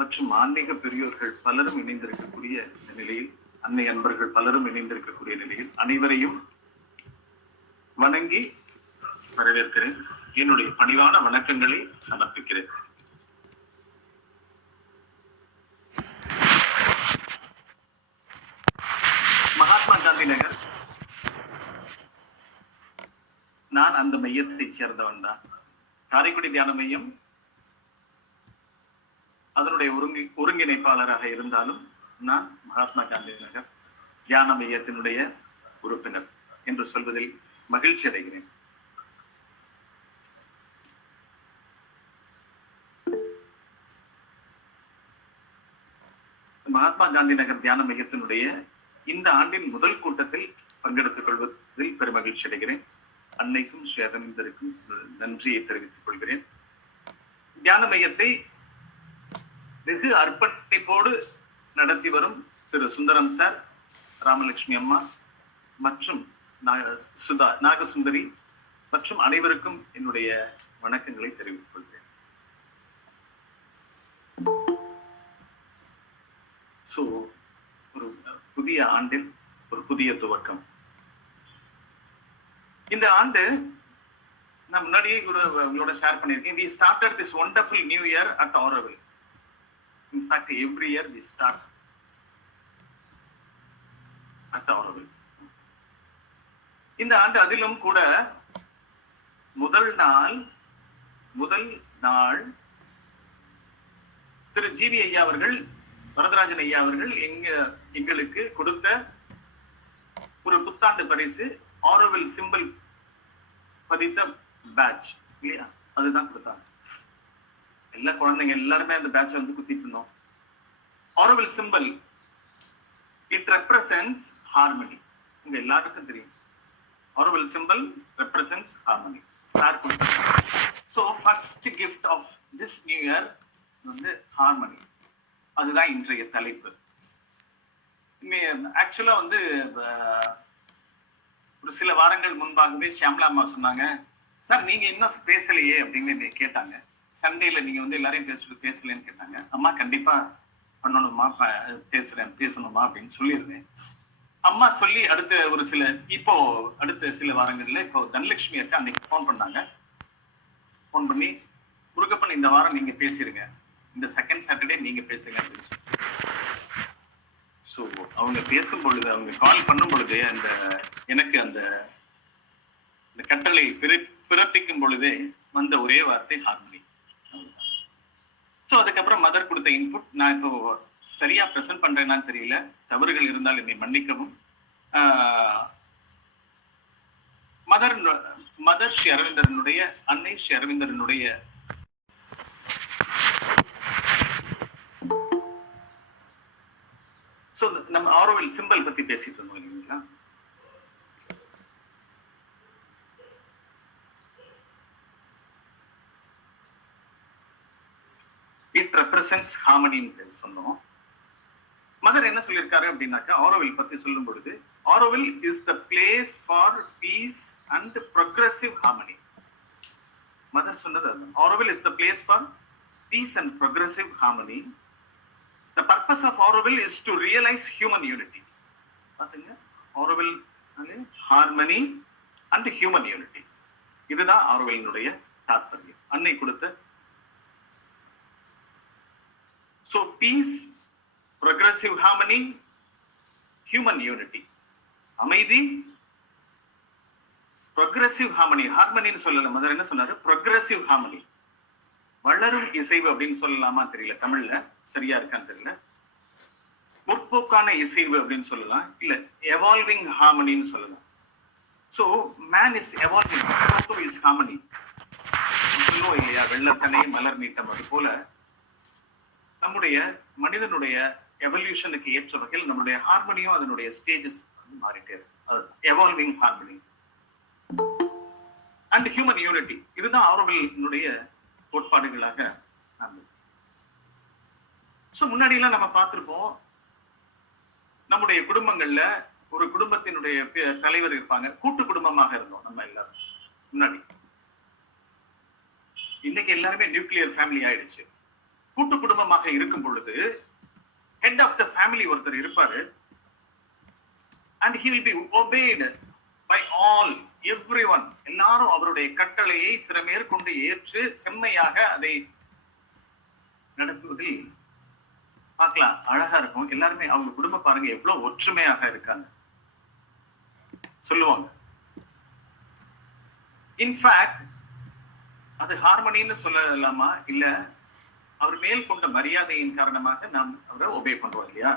மற்றும் ஆன்மீக பெரியோர்கள் பலரும் இணைந்திருக்கக்கூடிய இந்த நிலையில், அன்னை அன்பர்கள் பலரும் இணைந்திருக்கக்கூடிய நிலையில் அனைவரையும் வணங்கி வரவேற்கிறேன். என்னுடைய பணிவான வணக்கங்களை சமர்ப்பிக்கிறேன். மகாத்மா காந்தி நகர், நான் அந்த மையத்தை சேர்ந்தவன் தான். காரைக்குடி தியான மையம் அதனுடைய ஒருங்கிணைப்பாளராக இருந்தாலும் நான் மகாத்மா காந்தி நகர் தியான மையத்தினுடைய உறுப்பினர் என்று சொல்வதில் மகிழ்ச்சி அடைகிறேன். மகாத்மா காந்தி நகர் தியான மையத்தினுடைய இந்த ஆண்டின் முதல் கூட்டத்தில் பங்கெடுத்துக் கொள்வதில் பெருமகிழ்ச்சி அடைகிறேன். அன்னைக்கும் ஸ்ரீ அரவிந்தருக்கும் நன்றியை தெரிவித்துக் கொள்கிறேன். தியான மையத்தை வெகு அர்ப்பணிப்போடு நடத்தி வரும் திரு சுந்தரம் சார், ராமலட்சுமி அம்மா மற்றும் நாகசுந்தரி மற்றும் அனைவருக்கும் என்னுடைய வணக்கங்களை தெரிவித்துக் கொள்கிறேன். ஒரு புதிய ஆண்டில் ஒரு புதிய துவக்கம். இந்த ஆண்டு நான் முன்னாடியே உங்களோட ஷேர் பண்ணியிருக்கேன். We started this wonderful new year at Auroville. In fact, every year we start at Auroville. இந்த ஆண்டு அதிலும் கூட முதல் நாள் திரு ஜிவி ஐயா அவர்கள், வரதராஜன் ஐயா அவர்கள் எங்களுக்கு கொடுத்த ஒரு புத்தாண்டு பரிசு ஆரோவில் சிம்பிள் பதித்த பேட்ச் இல்லையா, அதுதான் கொடுத்தாங்க. எல்லா குழந்தைங்க எல்லாருமே அந்த பேட்சை வந்து குத்திட்டு இருந்தோம். Auroville symbol, it represents harmony. உங்க எல்லாருக்கும் தெரியும், Auroville symbol represents harmony. Sir கொடுத்தாங்க. So first gift of this new year வந்து ஹார்மனி. அதுதான் இன்றைய தலைப்பு. ஆக்சுவலா வந்து ஒரு சில வாரங்கள் முன்பாகவே ஷியாம்லா அம்மா சொன்னாங்க, சார் நீங்க இன்னும் பேசலையே அப்படின்னு கேட்டாங்க. சண்டேல நீங்க வந்து எல்லாரையும் பேசலன்னு கேட்டாங்க. அம்மா கண்டிப்பா பண்ணணுமா, பேசணுமா அப்படின்னு சொல்லியிருந்தேன். அம்மா சொல்லி அடுத்த சில வாரங்கள்ல இப்போ தனலட்சுமி அக்கா அன்னைக்கு ஃபோன் பண்ணாங்க. ஃபோன் பண்ணி, முருகப்பன் இந்த வாரம் நீங்க பேசிருங்க, இந்த செகண்ட் சாட்டர்டே நீங்க பேசுங்க அப்படின்னு சொல்லி. ஸோ அவங்க பேசும் பொழுது, அவங்க கால் பண்ணும் பொழுது எனக்கு அந்த கட்டளை பிறப்பிக்கும் பொழுதே வந்த ஒரே வார்த்தை ஹார்மனி. ஸோ அதுக்கப்புறம் மதர் கொடுத்த இன்புட் நான் இப்போ சரியா ப்ரெசென்ட் பண்றேன்னான்னு தெரியல, தவறுகள் இருந்தால் என்னை மன்னிக்கவும். மதர் ஸ்ரீ அரவிந்தரனுடைய, அன்னை ஸ்ரீ அரவிந்தரனுடைய நம்ம ஆரோவில் சிம்பிள் பத்தி பேசிட்டு இருந்தோம் இல்லைங்களா. இட் ரெப்ரசன்ட்ஸ் ஹார்மனின்னு சொன்னோம். மதர் என்ன சொல்லியிருக்காரு அப்படின்னாக்கா, ஆரோவில் பத்தி சொல்லும் பொழுது, Auroville is the place for peace and progressive harmony. Mother சொன்னது Auroville is the place for peace and progressive harmony. The purpose of Auroville is to realize human unity. பாத்தீங்க, Auroville harmony and human unity. இதுதான் ஆரோவிலினுடைய தாற்பயம், அன்னை கொடுத்த. So peace, progressive harmony, human unity. அமைதி, progressive harmony. ஹார்மனின்னு சொல்லல, mother என்ன சொன்னாரு, progressive harmony. வளரும் இசைவு அப்படின்னு சொல்லலாமா தெரியல, தமிழ்ல சரியா இருக்கான்னு தெரியல. முற்போக்கான இசைவு அப்படின்னு சொல்லலாம், இல்ல எவால்விங் ஹார்மனின்னு சொல்லலாம். So man is evolving, so is harmony சொல்லுவோம் இல்லையா, வெள்ளத்தனை மலர் நீட்டம். அது போல நம்முடைய மனிதனுடைய எவல்யூஷனுக்கு ஏற்ற வகையில் நம்முடைய ஹார்மனியும் அதனுடைய ஸ்டேஜஸ் மாறிட்டே இருக்கு. Evolving harmony and human unity, இதுதான் ஆரோவிலினுடைய கோட்பாடுகளாக. முன்னாடி எல்லாம் நம்ம பார்த்திருப்போம், நம்முடைய குடும்பங்கள்ல ஒரு குடும்பத்தினுடைய தலைவர் இருப்பாங்க, கூட்டு குடும்பமாக இருந்தோம் நம்ம எல்லாரும் முன்னாடி. இன்னைக்கு எல்லாருமே நியூக்ளியர் ஃபேமிலி ஆயிடுச்சு. கூட்டு குடும்பமாக இருக்கும் பொழுது ஹெட் ஆஃப் த ஃபேமிலி ஒருத்தர் இருப்பாரு, and he will be obeyed by all, everyone. எல்லாரும் அவருடைய கட்டளையை சிறமேற்கொண்டு ஏற்று செம்மையாக அதை நடத்துவதில் பார்க்கலாம். அழகா இருக்கும். எல்லாருமே அவங்க குடும்பம் பாருங்க எவ்வளவு ஒற்றுமையாக இருக்காங்க சொல்லுவாங்க. இன்ஃபேக்ட் அது ஹார்மனின்னு சொல்லலாமா, இல்ல அவர் மேல் கொண்ட மரியாதையின் காரணமாக நாம் அவரை ஒபே பண்றோம் இல்லையா?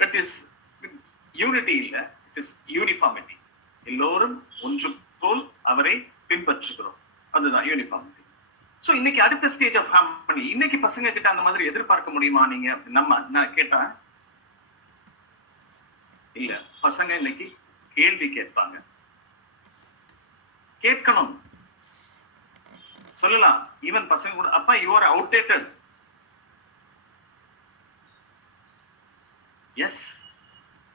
இட் இஸ் யூனிட்டி இல்ல, இட் இஸ் யூனிஃபார்மிட்டி. எல்லோரும் ஒன்று போல் அவரை பின்பற்றுகிறோம், அதுதான் யூனிஃபார்மிட்டி. சோ இன்னைக்கு அடுத்த ஸ்டேஜ் ஆஃப் ஹார்மனி. இன்னைக்கு பசங்க கிட்ட அந்த மாதிரி எதிர்பார்க்க முடியுமா நீங்க? நான் கேட்டேன், இல்ல. பசங்க இன்னைக்கு கேள்வி கேட்பாங்க, கேட்கணும், சொல்லலாம். ஈவன் பசங்க கூட, அப்பா you are outdated. Yes,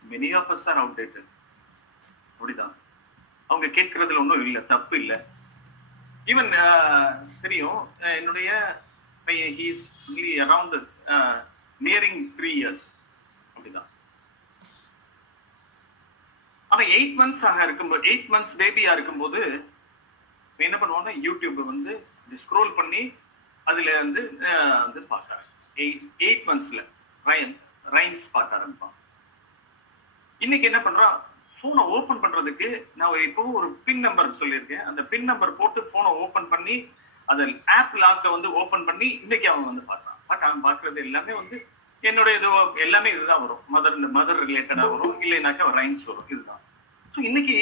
many of us are outdated. அப்படிதான். அவங்க கேட்கறதுல ஒன்றும் இல்லை, தப்பு இல்லை. ஈவன் தெரியும், என்னுடைய பையன் he is only around nearing 3 years. அப்படிதான். அவன் 8 months இருக்கும்போது, 8 months பேபியா இருக்கும்போது என்ன பண்ணுவாங்க, யூடியூப் வந்து ஸ்க்ரோல் பண்ணி அதுல வந்து பார்க்கறான். 8 monthsல ரைம்ஸ் பார்க்க ஆரம்பிப்பான். இன்னைக்கு என்ன பண்றான், போனை ஓபன் பண்றதுக்கு நான் இப்போ ஒரு பின் நம்பர் சொல்லியிருக்கேன். அந்த பின் நம்பர் போட்டு போனை ஓபன் பண்ணி அந்த ஆப் லாக்க வந்து ஓபன் பண்ணி இன்னைக்கு அவன் வந்து பார்த்தான். பட் அவன் பார்க்கறது எல்லாமே வந்து என்னோட இது எல்லாமே இதுதான் வரும், மதர் ரிலேட்டடா வரும், இல்லைனாக்கா ரைம்ஸ் வரும், இதுதான். ஸோ இன்னைக்கு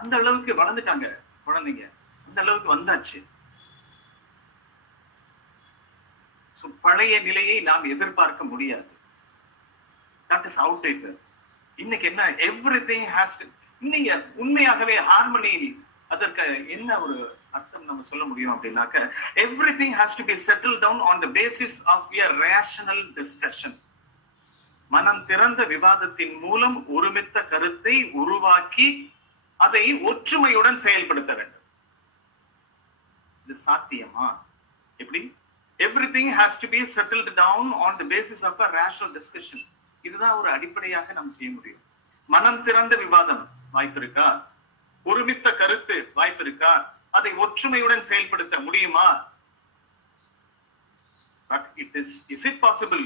அந்த அளவுக்கு வளர்ந்துட்டாங்க குழந்தைங்க, அந்த அளவுக்கு வந்தாச்சு. ஸோ பழைய நிலையை நாம் எதிர்பார்க்க முடியாது. That is outdated. இன்னைக்கு என்ன, எவ்ரிதிங் ஹாஸ் டு, இன்னைக்கு உண்மையாகவே ஹார்மனி, அதற்கு என்ன ஒரு அர்த்தம் நம்ம சொல்ல முடியும் அப்படின்னாக்க, everything has to be settle down on the basis of a rational discussion. மனம் திறந்த விவாதத்தின் மூலம் ஒருமித்த கருத்தை உருவாக்கி அதை ஒற்றுமையுடன் செயல்படுத்த வேண்டும். இது சாத்தியமா? எப்படி? Everything has to be settled down on the basis of a rational discussion. இதுதான் ஒரு அடிப்படையாக நாம் செய்ய முடியும். மனம் திறந்த விவாதம் வாய்ப்பு இருக்கா? ஒருமித்த கருத்து வாய்ப்பு இருக்கா? அதை ஒற்றுமையுடன் செயல்படுத்த முடியுமா? But is it possible?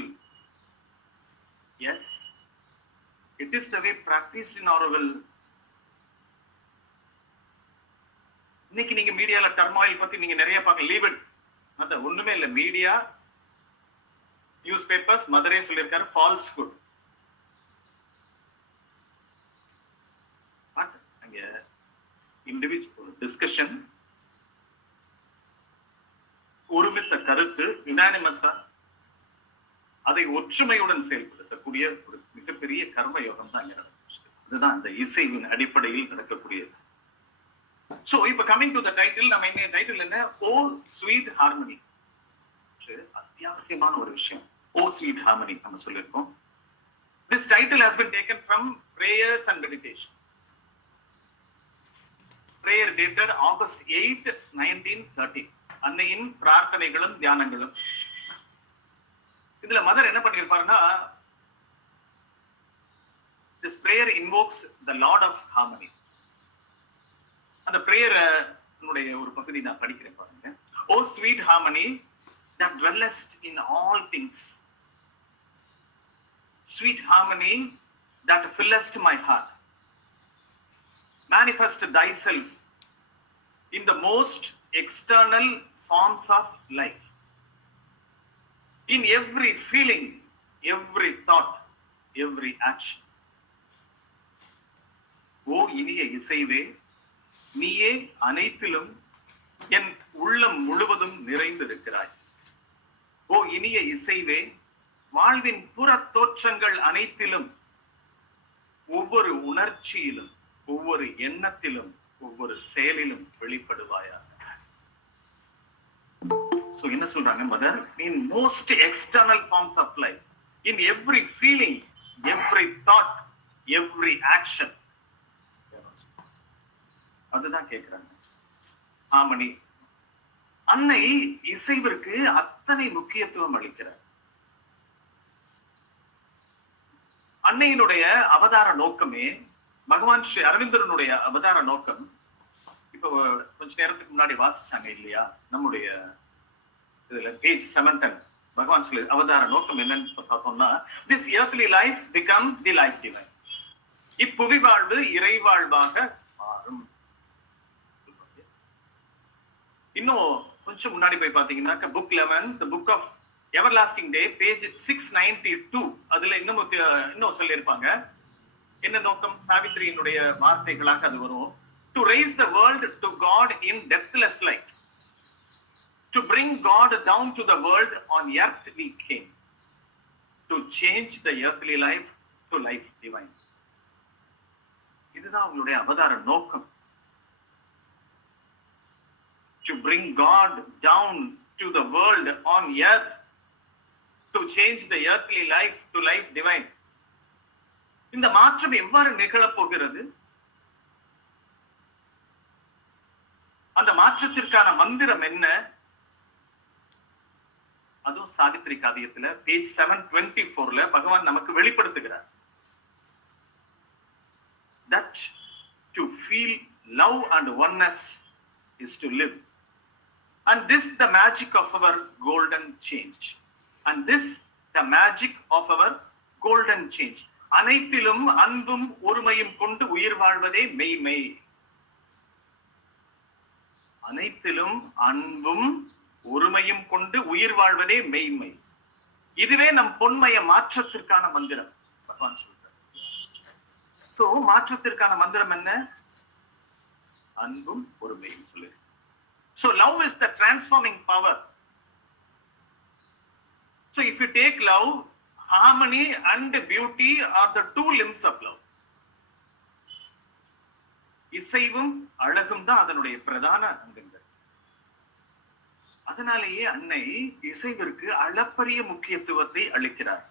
Yes, it is the way practiced in our will. இன்னைக்கு நீங்க மீடியால டர்மாயில் பத்தி நீங்க நிறைய பார்க்க, லீவ் இட், அத ஒண்ணுமே இல்ல. மீடியா, நியூஸ் பேப்பர்ஸ், மதரே சொல்லியிருக்காரு, ஃபால்ஸ்ஹுட். அங்க இண்டிவிஜுவல் டிஸ்கஷன், ஒருமித்த கருத்து, யுனானிமஸா அதை ஒற்றுமையுடன் செயல்படுத்தக்கூடிய ஒரு மிகப்பெரிய கர்ம யோகம் தான் இங்க நடக்கும். இதுதான் இந்த இசைவின் அடிப்படையில் நடக்கக்கூடியது. சோ இப்ப கமிங் டு த டைட்டில், நம்ம என்ன டைட்டில் என்ன, ஓ ஸ்வீட் ஹார்மனி. அத்தியாவசியமான ஒரு விஷயம், ஓ ஸ்வீட் ஹார்மனி நம்ம சொல்லியிருக்கோம். This title has been taken from prayers and meditation. Prayer dated August 8, 1930. அன்னையின் பிரார்த்தனைகளும் தியானங்களும். இதுல மதர் என்ன பண்ணிருப்பாருன்னா, this prayer invokes the Lord of Harmony. அந்த பிரேயர் ஒரு பகுதி நான் படிக்கிறேன் பாருங்க. O sweet harmony that dwellest in all things, sweet harmony that fillest my heart, manifest thyself in the most external forms of life, in every feeling, every thought, every action. ஓ இனிய இசைவே, நீயே அனைத்திலும் என் உள்ளம் முழுவதும் நிறைந்திருக்கிறாய். ஓ இனிய இசைவே, வாழ்வின் புற தோற்றங்கள் அனைத்திலும், ஒவ்வொரு உணர்ச்சியிலும், ஒவ்வொரு எண்ணத்திலும், ஒவ்வொரு செயலிலும் வெளிப்படுவாயாக. So என்ன சொல்றாங்க mother, in most external forms of life, in every feeling, every thought, every action. அதுதான் கேட்கிறாங்க. ஹார்மனி. அன்னை இசைவிற்கு அத்தனை முக்கியத்துவம் அளிக்கிறார். அன்னையினுடைய அவதார நோக்கமே, பகவான் ஸ்ரீ அரவிந்தரனுடைய அவதார நோக்கம் இப்போ கொஞ்ச நேரத்துக்கு முன்னாடி வாசிச்சாங்க இல்லையா, நம்முடைய இதுல பேஜ் 710 பகவான் சொல்லி அவதார நோக்கம் என்னன்னு பார்த்தோம்னா, this earthly life become the life divine. இப்புவி வாழ்வு இறை வாழ்வாக மாறும். இன்னும் கொஞ்சம் முன்னாடி போய் பாத்தீங்கன்னா book 11 the book of everlasting day page 692 அதுல இன்னும் சொல்லியிருப்பாங்க. என்ன நோக்கம்? சாவித்திரியினுடைய வார்த்தைகளாக அது வரும். To raise the world to God in depthless light. To bring God down to the world on earth we came. To change the earthly life to life divine. இதுதான் அவங்களுடைய அவதார நோக்கம். To bring God down to the world on earth. To change the earthly life to life divine. இந்த மாற்றம் எவ்வாறு நிகழப் போகிறது? அந்த மாற்றத்திற்கான மந்திரம் என்ன? அதுவும் சாவித்திரி காவியத்துல பேஜ் 724 பகவான் நமக்கு வெளிப்படுத்துகிறார். That to feel love and oneness is to live. And this the magic of our golden change. And this the magic of our golden change. அனைத்திலும் அன்பும் ஒருமையும் கொண்டு உயிர் வாழ்வதே மெய்மை. அனைத்திலும் அன்பும் ஒருமையும் கொண்டு உயிர் வாழ்வதே மெய்மை. இதுவே நம் பொன்மய மாற்றத்திற்கான மந்திரம் பகவான் சொல்றார். சோ மாற்றத்திற்கான மந்திரம் என்ன? அன்பும் ஒருமையும் சொல்லு. So love is the transforming power. So if you take love, harmony and beauty are the two limbs of love. இசைவும் அழகும் தான் அதனுடைய பிரதான அங்கங்கள். அதனாலேயே அன்னை இசைவிற்கு அளப்பரிய முக்கியத்துவத்தை அளிக்கிறார்.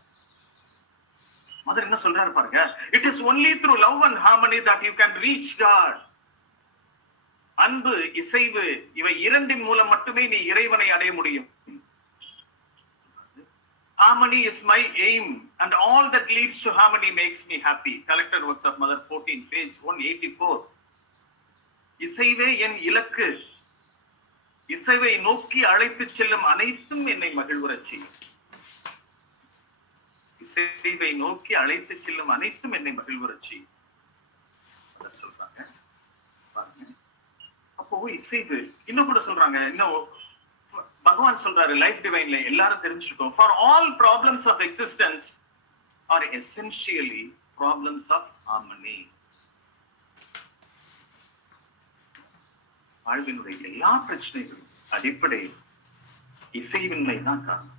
மதர் என்ன சொல்றாரு பாருங்க, it is only through love and harmony that you can reach God. அன்பு இசைவு இவை இரண்டின் மூலம் மட்டுமே நீ இறைவனை அடைய முடியும். Harmony is my aim and all that leads to harmony makes me happy. Collected Works of Mother 14 page 184. இசைவே என் இலக்கு, இசைவை நோக்கி அழைத்து செல்லும் அனைத்தும் என்னை மகிழ்வுறச் செய்யும். இசைவை நோக்கி அழைத்து செல்லும் அனைத்தும் என்னை மகிழ்வுறச் செய்யும் சொல்றாங்க. பாருங்க, அப்போ இசைவு இன்னும் கூட சொல்றாங்க. இன்னும் பகவான் சொல்றாரு லைஃப் டிவைன்ல எல்லாரும் தெரிஞ்சிருக்கோம். For all problems of existence are essentially problems of harmony. வாழ்வினுடைய எல்லா பிரச்சனைகளும் அடிப்படை இசைவின்மை தான் காரணம்.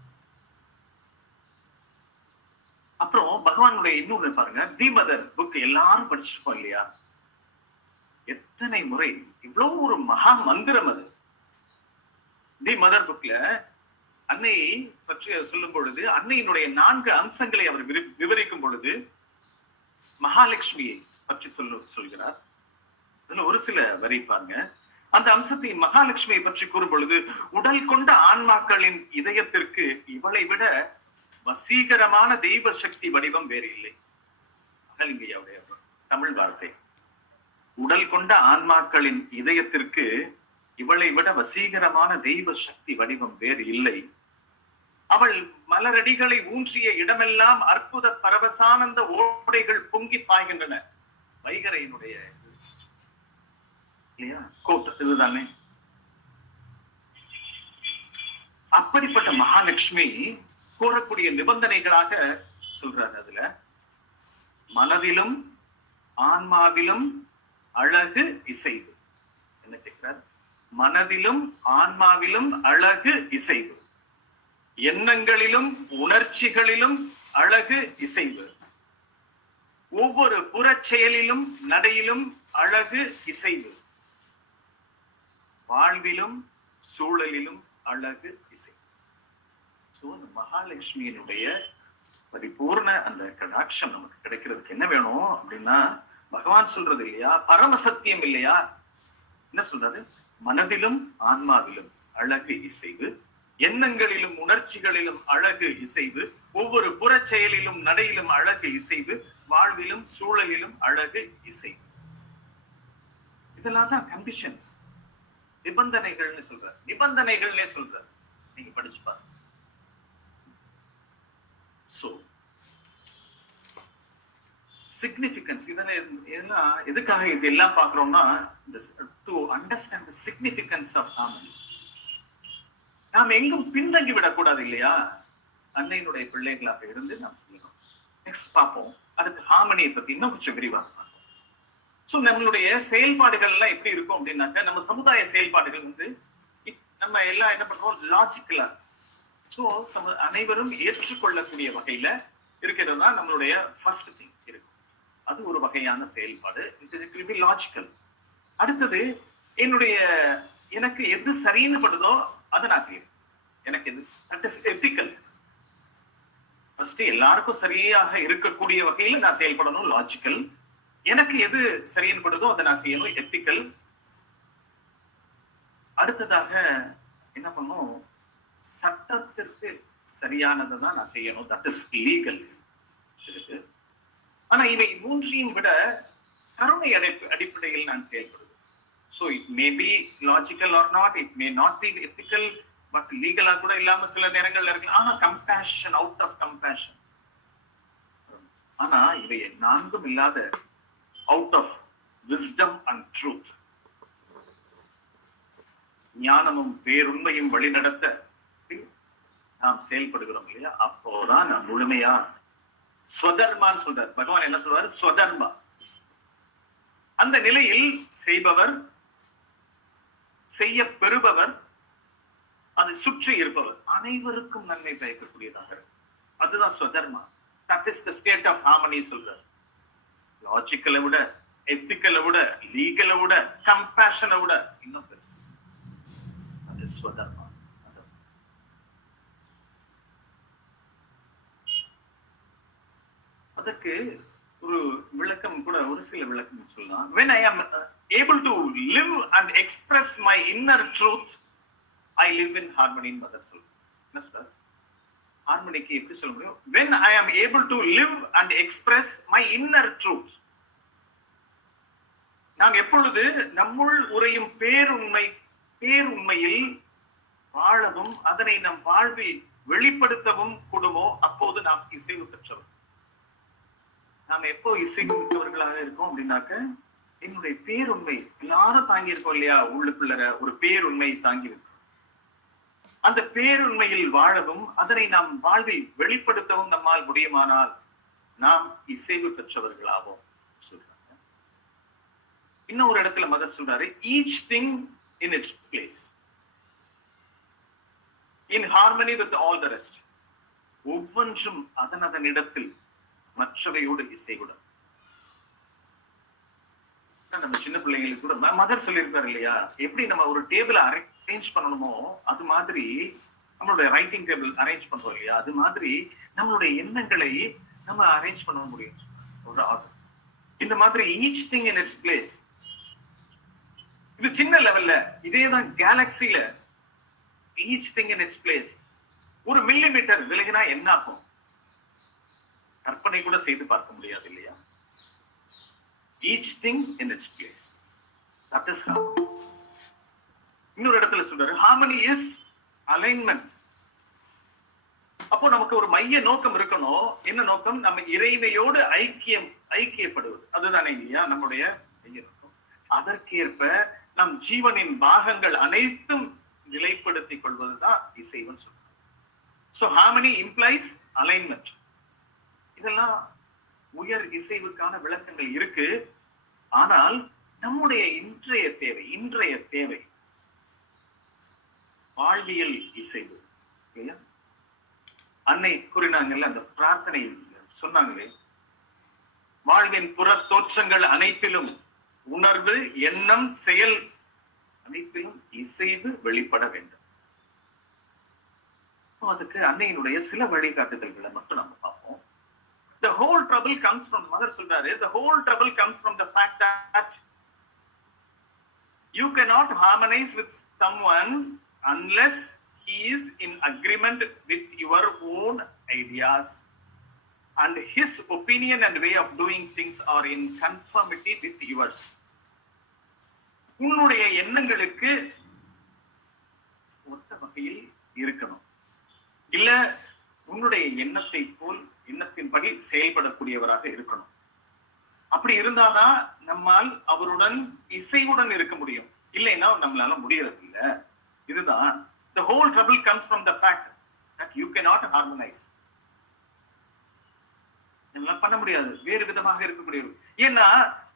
அப்புறம் பகவானுடைய இன்னொரு பாருங்க, தி மதர் புக் எல்லாரும் படிச்சிருக்கோம் இல்லையா? எத்தனை முறை இவ்வளவு ஒரு மகா மந்திரம் அது. தி மதர் புக்ல அன்னையை பற்றி சொல்லும் பொழுது, அன்னையினுடைய 4 அம்சங்களை அவர் விவரிக்கும் பொழுது மகாலட்சுமியை பற்றி சொல்கிறார். அதுல ஒரு சில வரி பாருங்க. அந்த அம்சத்தை மகாலட்சுமியை பற்றி கூறும் பொழுது, உடல் கொண்ட ஆன்மாக்களின் இதயத்திற்கு இவளை விட வசீகரமான தெய்வ சக்தி வடிவம் வேறு இல்லை. மகளிங்கையுடைய தமிழ் வார்த்தை. உடல் கொண்ட ஆன்மாக்களின் இதயத்திற்கு இவளை விட வசீகரமான தெய்வ சக்தி வடிவம் வேறு இல்லை. அவள் மலரடிகளை ஊன்றிய இடமெல்லாம் அற்புத பரவசானந்த ஓடைகள் பொங்கி பாய்கின்றன. வைகரையினுடைய இதுதானே. அப்படிப்பட்ட மகாலட்சுமி கூறக்கூடிய நிபந்தனைகளாக சொல்றாரு. அதுல மனதிலும் ஆன்மாவிலும் அழகு இசைவு. என்ன கேட்கிறார்? மனதிலும் ஆன்மாவிலும் அழகு இசைவு, எண்ணங்களிலும் உணர்ச்சிகளிலும் அழகு இசைவு, ஒவ்வொரு புறச் செயலிலும் நடையிலும் அழகு இசைவு, வாழ்விலும் சூழலிலும் அழகு இசை. மகாலட்சுமியினுடைய பரிபூர்ண அந்த கடாட்சம் நமக்கு கிடைக்கிறதுக்கு என்ன வேணும் அப்படின்னா, பகவான் சொல்றது இல்லையா, பரமசத்தியம் இல்லையா? என்ன சொல்றாரு? மனதிலும் ஆன்மாவிலும் அழகு இசைவு, எண்ணங்களிலும் உணர்ச்சிகளிலும் அழகு இசைவு, ஒவ்வொரு புற செயலிலும் நடையிலும் அழகு இசைவு, வாழ்விலும் சூழலிலும் அழகு இசைவு. இதெல்லாம் தான் கண்டிஷன்ஸ், நிபந்தனைகள்னு சொல்ற, நிபந்தனைகள்னே சொல்ற. நீங்க படிச்சு பாருங்க. சோ சிக்னிபிகன்ஸ், இதெல்லாம் எதுக்காக இது எல்லாம் பாக்குறோம்னா, to understand the significance of harmony. நாம் எங்கும் பின்தங்கி விடக்கூடாது இல்லையா? அன்னையினுடைய பிள்ளைகளாக இருந்து நாம் செய்யணும். நெக்ஸ்ட் பார்ப்போம். அடுத்து ஹார்மனியை பத்தி இன்னும் கொஞ்சம் விரிவாக பார்ப்போம். சோ நம்மளுடைய செயல்பாடுகள் எல்லாம் எப்படி இருக்கும் அப்படின்னாக்க, நம்ம சமுதாய செயல்பாடுகள் நம்ம எல்லாம் என்ன பண்றோம், லாஜிக்கலா, சோ அனைவரும் ஏற்றுக்கொள்ளக்கூடிய வகையில இருக்கிறது தான் நம்மளுடைய ஃபர்ஸ்ட் திங் இருக்கும். அது ஒரு வகையான செயல்பாடு, இட் வில் பி லாஜிக்கல். அடுத்தது, எனக்கு எது சரின்னு படுதோ அதை நான் செய்யணும். எனக்கு எது தட் இஸ் எத்திக்கல். ஃபர்ஸ்ட் எல்லாருக்கும் சரியாக இருக்கக்கூடிய வகையில நான் செயல்படணும், லாஜிக்கல். எனக்கு எது சரின்னு படுதோ அதை நான் செய்யணும், எத்திக்கல். அடுத்ததாக என்ன பண்ணும், சட்டத்திற்கு சரியானதை தான் நான் செய்யணும், தட் இஸ் லீகல் இருக்கு. ஆனா இவை மூன்றையும் விட கருணை அடிப்படையில் நான் செயல்படுவேன். So it may be logical or not, it may not be ethical, but legal-ஆ கூட இல்லாம சில நேரங்கள்ல இருக்கு. ஆனா compassion, out of compassion. ஆனா இவை நான்கும் இல்லாத, out of wisdom and truth, ஞானமும் பேருண்மையும் வழிநடத்த நாம் செயல்படுகிறோம் இல்லையா? அப்போதான் நான் முழுமையா ஸ்வதர்மான்னு சொல்றார் பகவான். என்ன சொல்றாரு? ஸ்வதர்மா. அந்த நிலையில் செய்பவர், செய்ய பெறுபவர், அதை சுற்றி இருப்பவர் அனைவருக்கும் நன்மை பயக்கக்கூடியதாக இருக்கு. அதுதான் swadharma. That is the state of harmony சொல்றார். லாஜிக்கலை விட, எத்திக்கலை விட, லீகலை விட, கம்பேஷனை விட இன்னும் பெருசு. அது ஸ்வதர்மா. அதற்கு ஒரு விளக்கம் கூட, ஒரு சில விளக்கம் சொல்லலாம். When I am able to live and express my inner truth, I live in harmony. Mother சொல்றாங்க. என்ன சொல்றாரு? ஹார்மனிக்கு எப்படி சொல்ல முடியும்? When I am able to live and express my inner truth, நாம் எப்பொழுது நம்முள் உறையும் பேருண்மையில் வாழவும் அதனை நம் வாழ்வில் வெளிப்படுத்தவும் கூடுமோ, அப்போது நாம் இசைவு பெற்றவர். நாம் எப்போ இசைவு மிக்கவர்களாக இருக்கோம் அப்படின்னாக்க, என்னுடைய பேருண்மை எல்லாரும் தாங்கி இருக்கோம் இல்லையா? உள்ளுக்குள்ள ஒரு பேருண்மை தாங்கி இருக்கும். அந்த பேருண்மையில் வாழவும் அதனை நாம் வாழ்வில் வெளிப்படுத்தவும் நம்மால் முடியுமானால் நாம் இசைவு பெற்றவர்களாவோம் சொல்றாங்க. இன்னொரு இடத்துல மதர் சொல்றாரு, each thing in its place, in harmony with all the rest. ஒவ்வொன்றும் அதன் இடத்தில், மற்றவையோடு இசைவுடன். நம்ம சின்ன பிள்ளைங்களுக்கு கூட மதர் சொல்லியிருப்பாரு இல்லையா, எப்படி நம்ம ஒரு டேபிள் அரேஞ்ச் பண்ணணுமோ அது மாதிரி, நம்மளுடைய ரைட்டிங் டேபிள் அரேஞ்ச் பண்றோம் இல்லையா, அது மாதிரி நம்மளுடைய எண்ணங்களை நம்ம அரேஞ்ச் பண்ண முடியும் ஒரு ஆர்டர். இந்த மாதிரி each thing in its place. இது சின்ன லெவல்ல, இதேதான் கேலக்சில each thing in its place. ஒரு மில்லிமீட்டர் விலகினா என்ன ஆகும் கற்பனை கூட செய்து பார்க்க முடியாது இல்லையா? Each thing in its place. That is harmony. இன்னொரு இடத்துல சொல்றாரு, harmony is alignment. அப்போ நமக்கு ஒரு மைய நோக்கம் இருக்கணும். என்ன நோக்கம்? நம்ம இறைவையோடு ஐக்கியப்படுவது. அதுதானே இல்லையா நம்முடைய மைய நோக்கம். அதற்கேற்ப நம் ஜீவனின் பாகங்கள் அனைத்தும் நிலைப்படுத்திக் கொள்வதுதான் இசைவன் சொல்றாங்க. So harmony implies alignment. இதெல்லாம் உயர் இசைவுக்கான விளக்கங்கள் இருக்கு. ஆனால் நம்முடைய இன்றைய தேவை வாழ்வியல் இசைவு. அன்னை கூறினாங்கல்ல, அந்த பிரார்த்தனை சொன்னாங்களே, வாழ்வின் புற தோற்றங்கள் அனைத்திலும் உணர்வு, எண்ணம், செயல் அனைத்திலும் இசைவு வெளிப்பட வேண்டும். அதுக்கு அன்னையினுடைய சில வழிகாட்டுதல்களை மட்டும் நம்ம பார்ப்போம். The whole trouble comes from, mother சொல்றாரு, the whole trouble comes from the fact that you cannot harmonize with someone unless he he is in agreement with your own ideas and his opinion and way of doing things are in conformity with yours. உன்னுடைய எண்ணங்களுக்கு ஒத்த வகையில் இருக்கணும், இல்ல உன்னுடைய எண்ணத்தை போல் எண்ணத்தின்படி செயல்படக்கூடியவராக இருக்கணும். அப்படி இருந்தாதான் நம்மால் அவருடன் இசைவுடன் இருக்க முடியும், இல்லைன்னா நம்மளால முடியறது இல்ல. இதுதான் the whole trouble comes from the fact that you cannot harmonize. நம்ம பண்ண முடியாது, வேறு விதமாக இருக்கக்கூடியது. ஏன்னா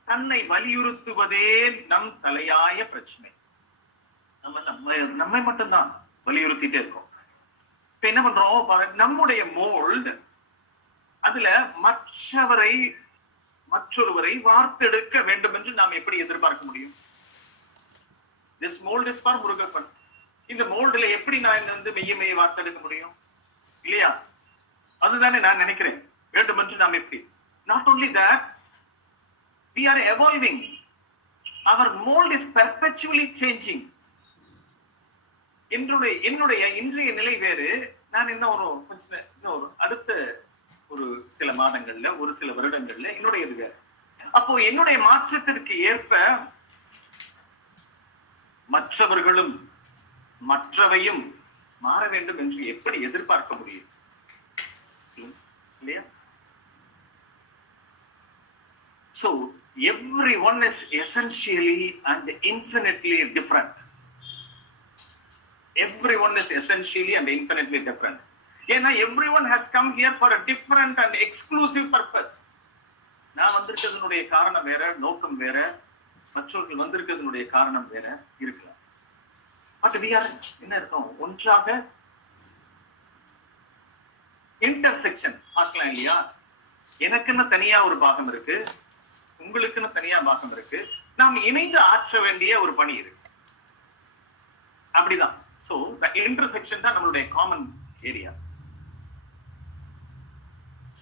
தன்னை வலியுறுத்துவதே நம் தலையாய பிரச்சனை. நம்மை மட்டும்தான் வலியுறுத்திட்டே இருக்கோம். இப்ப என்ன பண்றோம், நம்முடைய மோல்டு அதுல மற்றொருவரை வார்த்தெடுக்க வேண்டும் என்று நாம் எப்படி எதிர்பார்க்க முடியும்? This mold is for Murugappan. இந்த மோல்டுல எப்படி நான் மெய்ய வார்த்தெடுக்க முடியும்? இல்லையா? அதுதானே நான் நினைக்கிறேன் வேண்டும் என்று நாம் எப்படி. Not only that, we are evolving. Our mold is perpetually changing. என்னுடைய இன்றைய நிலை வேறு. நான் இன்னும் அடுத்த ஒரு சில மாதங்கள்ல, ஒரு சில வருடங்கள்ல என்னுடையது வேறு. அப்போ என்னுடைய மாற்றத்திற்கு ஏற்ப மற்றவர்களும் மற்றவையும் மாற வேண்டும் என்று எப்படி எதிர்பார்க்க முடியும்? இல்லையா? So everyone is essentially and infinitely different. Everyone is essentially and infinitely different. ஏன்னா everyone has come here for a different and exclusive purpose. நான் வந்திருக்கிறதுனுடைய காரணம் வேற, நோக்கம் வேற, மற்றவர்கள் வந்திருக்கிறதுனுடைய காரணம் வேற இருக்கலாம். பட் we are என்ன இருக்கோம், ஒன்றாக இன்டர்செக்ஷன் பார்க்கலாம் இல்லையா? எனக்குன்னு தனியா ஒரு பாகம் இருக்கு, உங்களுக்குன்னு தனியா பாகம் இருக்கு, நாம் இணைந்து ஆற்ற வேண்டிய ஒரு பணி இருக்கு. அப்படிதான். சோ the intersection தான் நம்மளுடைய common area.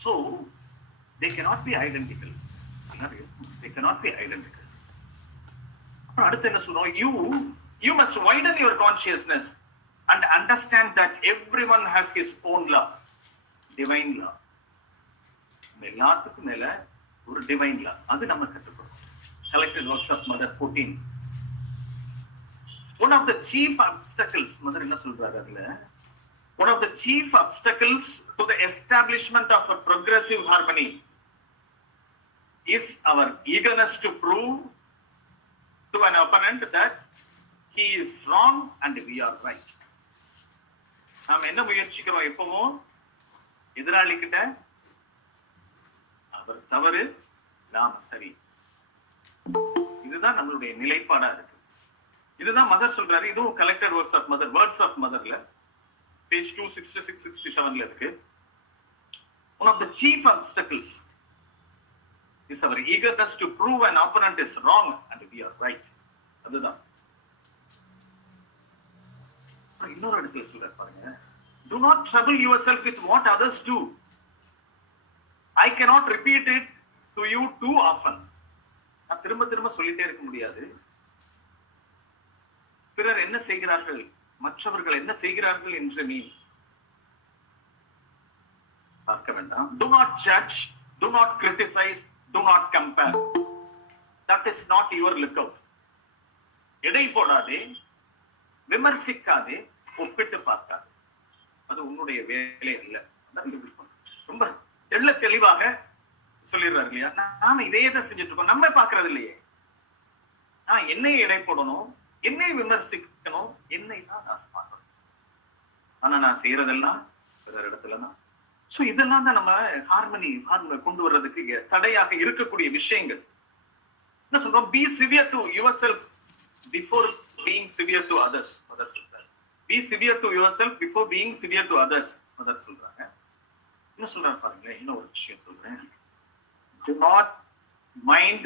So they cannot be identical. They cannot be identical. அப்புறம் அடுத்து என்ன சொல்றோம், you must widen your consciousness and understand that everyone has his own law, divine law. எல்லாத்துக்கும் மேல ஒரு டிவைன் லா, அது நம்ம கற்றுக்கணும். Collected Works of Mother 14. One of the chief obstacles, mother என்ன சொல்றாரு அதுல, one of the chief obstacles to the establishment of a progressive harmony is our eagerness to prove to an opponent that he is wrong and we are right. நாம் என்ன முயற்சிக்கிறோம் எப்பவும், எதிராளி கிட்ட அவர் தவறு, நாம் சரி. இதுதான் நம்மளுடைய நிலைப்பாடா இருக்கு. இதுதான் மதர் சொல்றாரு. இதுவும் collected works of Mother, words of மதர்ல பேஜ் 266-67 இருக்கு. One of the chief obstacles is our eagerness to prove an opponent is wrong and we are right. அதுதான். இன்னொரு இடத்துல சொல்றாரு பாருங்க, do not trouble yourself with what others do. I cannot repeat it to you too often. நான் திரும்ப திரும்ப சொல்லிட்டே இருக்க முடியாது. பிறர் என்ன செய்கிறார்கள், மற்றவர்கள் என்ன செய்கிறார்கள் என்று நீ பார்க்க வேண்டாம். Do not judge, do not criticize, do not compare. That is not your lookout. எடை போடாதே, விமர்சிக்காதே, ஒப்பிட்டு பார்க்காதே. அது உன்னுடைய வேலை அல்ல. ரொம்ப தெளிவாக சொல்லிடுறாரு இல்லையா? நாம இதே தான் செஞ்சுட்டு இருக்கோம், நம்ம பாக்குறது இல்லையே. என்னை எடை போடணும், என்னை விமர்சிக்கணும், என்னை தான் நான் பார்க்கணும். ஆனா நான் செய்யறதெல்லாம் வேற இடத்துலதான். சோ இதெல்லாம் தான் நம்ம ஹார்மனி கொண்டு வர்றதுக்கு தடையாக இருக்கக்கூடிய விஷயங்கள். என்ன சொல்றோம், be severe to yourself before being severe to others. Mother சொல்றாங்க, be severe to yourself before being severe to others. Mother சொல்றாங்க. என்ன சொல்றாரு பாருங்களேன், இன்னும் ஒரு விஷயம் சொல்றேன். Do not mind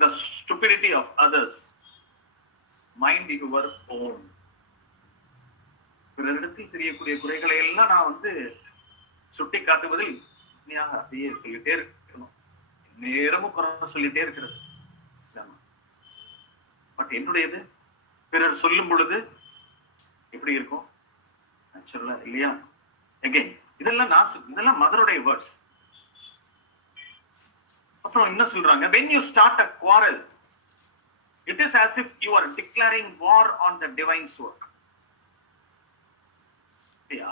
the stupidity of others, mind your own. பிறரிடத்தில் தெரியக்கூடிய குறைகளை எல்லாம் நான் சுட்டி காட்டுவதில் அப்படியே சொல்லிட்டே இருக்கணும், நேரமும் குறை சொல்லிட்டே இருக்கிறது. பட் என்னுடையது பிறர் சொல்லும் பொழுது எப்படி இருக்கும்? நேச்சுரலா இல்லையா? அகைன் இதெல்லாம் மதருடைய வேர்ட்ஸ். அப்புறம் என்ன சொல்றாங்க? when you start a quarrel it is as if you are declaring war on the divine's work.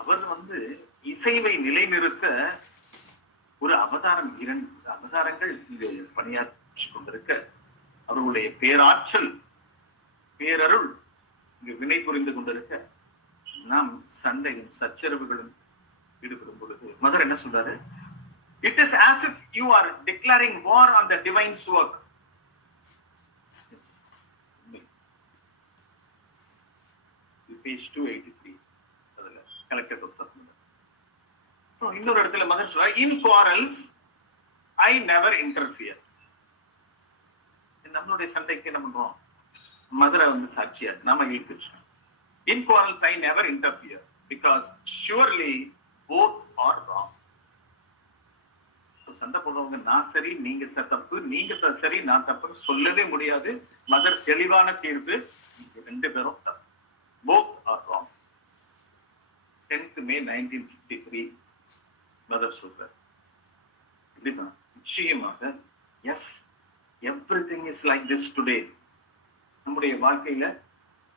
அவர் இசைவை நிலைநிறுத்த ஒரு அவதாரம், 2 அவதாரங்கள் இங்கு பணியாற்றி கொண்டிருக்க, அவர்களுடைய பேராற்றல் பேரருள் இங்கு வினை புரிந்து கொண்டிருக்க, நாம் சண்டையும் சச்சரவுகளும் ஈடுபடும் பொழுது மதர் என்ன சொல்றாரு? It is as if you are declaring war on the divine's work. Page 283 அதுல கலெக்டர் சப்மிட். இன்னொரு இடத்துல மதர் சொல்றா, in quarrels I never interfere. நம்மளுடைய சண்டைக்கு என்ன பண்றோம்? மதரை சாட்சியா நாம இழுத்துச்சோம். In quarrels I never interfere because surely both are wrong. சண்டை போடுறவங்க நான் சரி நீங்க தப்பு, நீங்க சரி நான் தப்புன்னு சொல்லவே முடியாது. மதர் தெளிவான தீர்ப்பு, 2 பேரும் தப்பு. both are wrong. 10th May 1963 mother சொல்றார். இப்படிதான் நிச்சயமாக yes everything is like this today. நம்முடைய வாழ்க்கையில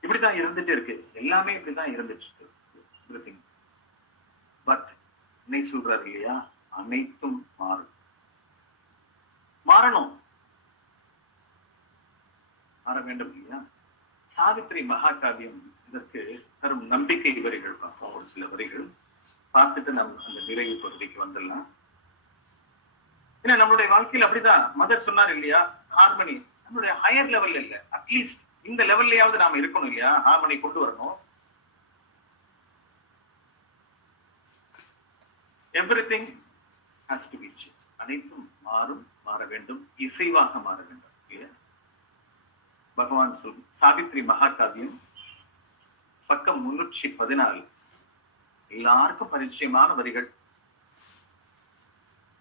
இப்படிதான் இருந்துட்டு இருக்கு, எல்லாமே இப்படிதான் இருந்துட்டு இருக்கு எவ்ரிதிங். பட் என்ன சொல்றாரு இல்லையா? அனைத்தும் மாறணும், மாற வேண்டும் இல்லையா? சாவித்ரி மகாகாவியம் இதற்கு தரும் நம்பிக்கை வரிகள் பார்ப்போம். ஒரு சில வரிகள் பார்த்துட்டு நம்ம அந்த நிறைவு பகுதிக்கு வந்துடலாம். ஏன்னா நம்மளுடைய வாழ்க்கையில் அப்படிதான் மதர் சொன்னார் இல்லையா? ஹார்மனி நம்மளுடைய ஹையர் லெவல்ல இல்ல, அட்லீஸ்ட் இந்த லெவல்லையாவது நாம இருக்கணும் இல்லையா? ஹார்மனி கொண்டு வரணும். Everything has to be change. அனைத்தும் மாற வேண்டும், இசைவாக மாற வேண்டும் இல்லையா? பகவான் சொல் சாவித்ரி மகாகாவியம் பக்கம் 314 எல்லாருக்கும் பரிச்சயமான வரிகள்.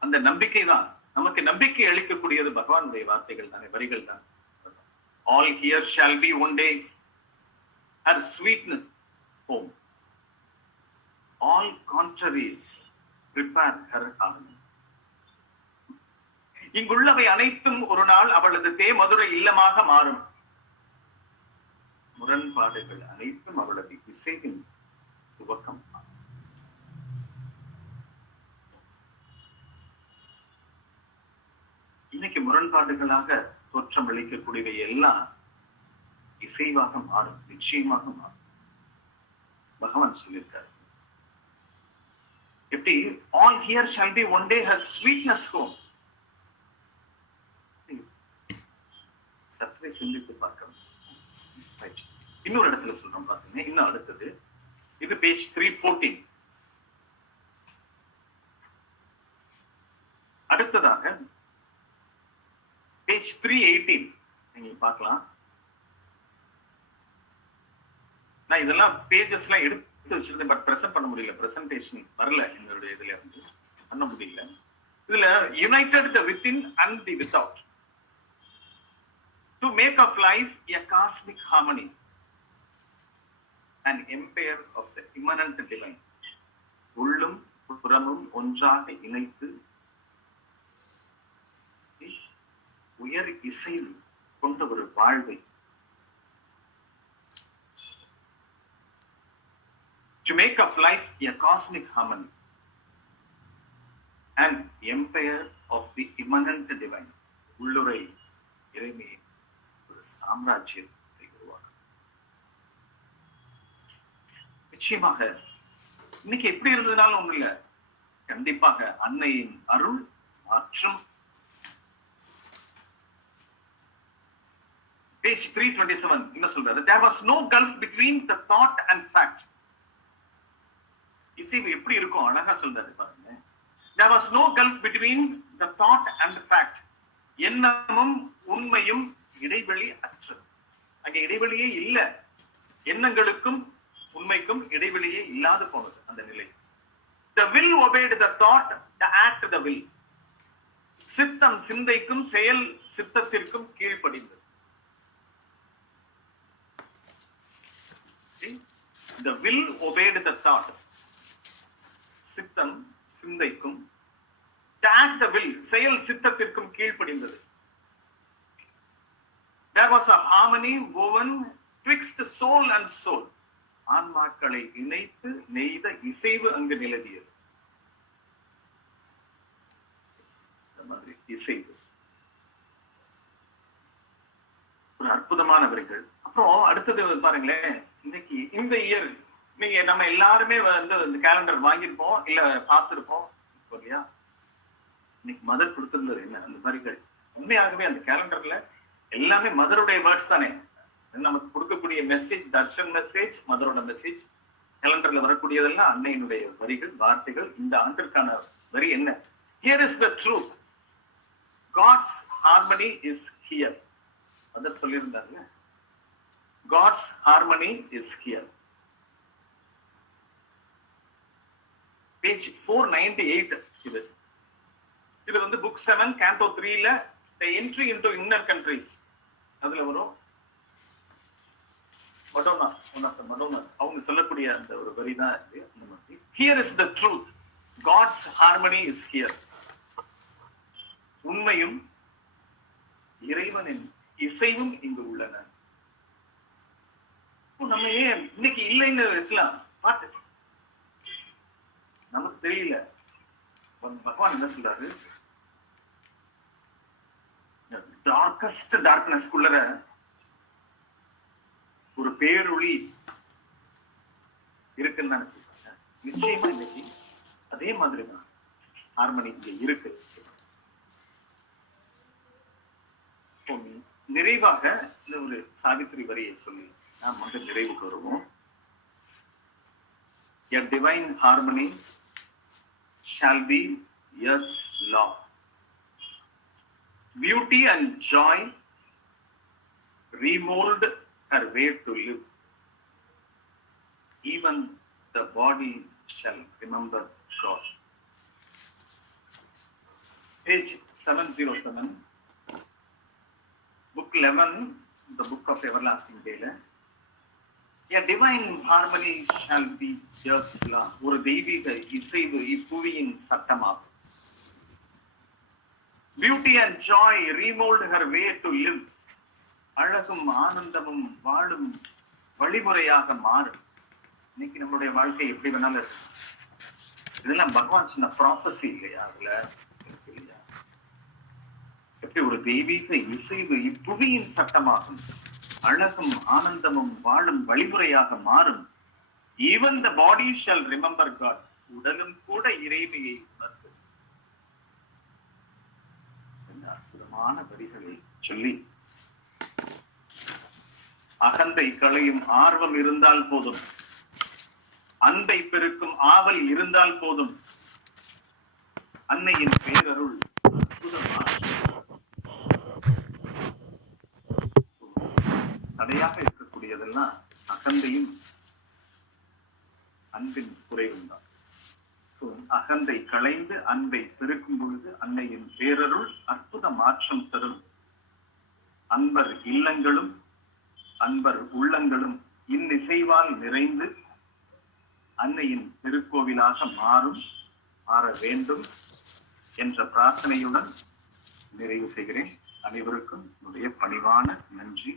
அந்த நம்பிக்கை தான் நமக்கு நம்பிக்கை அளிக்கக்கூடியது. பகவானுடைய வார்த்தைகள் தானே, வரிகள் தான். All here shall be one day her sweetness home. All contraries prepare her army. இங்குள்ளவை அனைத்தும் ஒரு நாள் அவளது தேமதுரை இல்லமாக மாறும். முரண்பாடுகள் அனைத்தும் அவளது இசையின் துவக்கம். இன்னைக்கு முரண்பாடுகளாக தோற்றம் அளிக்கக்கூடியவை எல்லாம் இசைவாக மாறும், நிச்சயமாக மாறும். பகவான் சொல்லியிருக்காரு. எப்படி? all here shall be one day her sweetness home. சற்றே சிந்தித்து பார்க்கணும். இன்னொரு இடத்துல சொல்றோம் பாத்தீங்க. இன்னும் அடுத்தது இது பேஜ் 314. அடுத்ததாக பேஜ் 318 நீங்க பார்க்கலாம். நான் இதெல்லாம் பேஜஸ் எல்லாம் எடுத்து வச்சிருந்தேன், பட் பிரசன்ட் பண்ண முடியல. பிரசன்டேஷன் வரல, எங்களுடைய இதுல இருந்து பண்ண முடியல. இதுல United the within and the without to make of life a cosmic harmony, an empire of the immanent divine. உள்ளும் புறமும் ஒன்றாக இணைத்து உயர் இசை கொண்ட ஒரு வாழ்வை, to make of life a cosmic harmony, an empire of the immanent divine. உள்ளுரை இறைமை சாம்ராஜ்யத்தை உருவாக்க. நிச்சயமாக இன்னைக்கு எப்படி இருந்ததுனாலும் ஒண்ணு இல்ல, கண்டிப்பாக அன்னையின் அருள் மற்றும் பேஜ் 327 என்ன சொல்றாரு? there was no gulf between the thought and fact. இசை எப்படி இருக்கும் அழகா சொல்றாரு பாருங்க. there was no gulf between the thought and fact. எண்ணமும் உண்மையும் இடைவெளி அற்றது. அங்க இடைவெளியே இல்ல, எண்ணங்களுக்கும் உண்மைக்கும் இடைவெளியே இல்லாது போனது அந்த நிலை. the will obeyed the thought, the act the will. சித்தம் சிந்தைக்கும் செயல் சித்தத்திற்கும் கீழ்ப்படிந்தது. The will obeyed the thought. சித்தம் சிந்தைக்கும், tact the will, செயல் சித்தத்திற்கும் கீழ்ப்படிந்தது. There was a harmony woven twixt soul and soul. ஆன்மாக்களை இணைத்து நெய்த இசைவு அங்கு நிலவியது. இசைவு ஒரு அற்புதமான வரிகள். அப்புறம் அடுத்தது பாருங்களேன், இன்னைக்கு இந்த இயர் நீங்க நம்ம எல்லாருமே வந்து கேலண்டர் வாங்கியிருப்போம், இல்ல பார்த்திருப்போம் இல்லையா? இன்னைக்கு மதர் கொடுத்திருந்தது என்ன அந்த வரிகள். உண்மையாகவே அந்த கேலண்டர்ல எல்லாமே மதருடைய வேர்ட்ஸ் தானே. நமக்கு கொடுக்கக்கூடிய மெசேஜ், தர்ஷன் மெசேஜ், மதரோட மெசேஜ். கேலண்டர்ல வரக்கூடியதெல்லாம் அன்னையினுடைய வரிகள், வார்த்தைகள். இந்த ஆண்டிற்கான வரி என்ன? Here is the truth. God's harmony is here. Mother சொல்லியிருந்தாங்க, God's harmony is here. Page 498 இது. இது வந்து book 7 canto 3ல the entry into inner countries அதுல வரும். Madonna, one of the Madonas, அவங்க சொல்லக்கூடிய அந்த ஒரு வரி தான் இது. அந்த மாதிரி Here is the truth. God's harmony is here. உண்மையும் இறைவனின் இசைவும் இங்கு உள்ளன. நம்ம ஏன் இன்னைக்கு இல்லைன்னு இருக்கலாம், பாட்டு நமக்கு தெரியல. பகவான் என்ன சொல்றாரு? டார்கஸ்ட் டார்க்னஸ்க்குள்ள ஒரு பேரொளி இருக்குன்னு தானே சொல்றாங்க. நிச்சயமா இன்னைக்கு அதே மாதிரிதான் ஹார்மனி இங்க இருக்கு. நிறைவாக இந்த ஒரு சாவித்திரி வரியை சொல்லி நாம் வந்து நிறைவுக்கு வருவோம். A divine harmony shall be earth's law. Beauty and joy remold her way to live. Even the body shall remember God. Page 707, book 11, the book of everlasting day. A divine harmony shall be earth's law. ஒரு தெய்வீக இசைவு இப்புவியின் சட்டமாகும். Beauty and joy remold her way to live. அழகும் ஆனந்தமும் வாழும் வழிமுறையாக மாறும். இன்னைக்கு நம்மளுடைய வாழ்க்கை எப்படி வேணாலும் இருக்கு. இதெல்லாம் பகவான் சொன்ன ப்ராஃபஸி இல்லையா? அதுல இல்லையா? எப்படி ஒரு தெய்வீக இசைவு இப்புவியின் சட்டமாகும். அழகும் ஆனந்தமும் வாழும் வழிமுறையாக மாறும். Even the body shall remember God. உடலும் கூட இறைமையை உணர்ந்து. இந்த அற்புதமான வரிகளை சொல்லி அகந்தை களையும் ஆர்வம் இருந்தால் போதும், அன்பை பெருக்கும் ஆவல் இருந்தால் போதும், அன்னையின் பேரருள் அற்புதமாக தடையாக இருக்கக்கூடியதெல்லாம் அகந்தையும் அன்பின் குறைவும் தான். அகந்தை களைந்து அன்பை பெருக்கும் பொழுது அன்னையின் பேரருள் அற்புத மாற்றம் தரும். அன்பர் இல்லங்களும் அன்பர் உள்ளங்களும் இன்னிசைவால் நிறைந்து அன்னையின் திருக்கோவிலாக மாற வேண்டும் என்ற பிரார்த்தனையுடன் நிறைவு செய்கிறேன். அனைவருக்கும் என்னுடைய பணிவான நன்றி.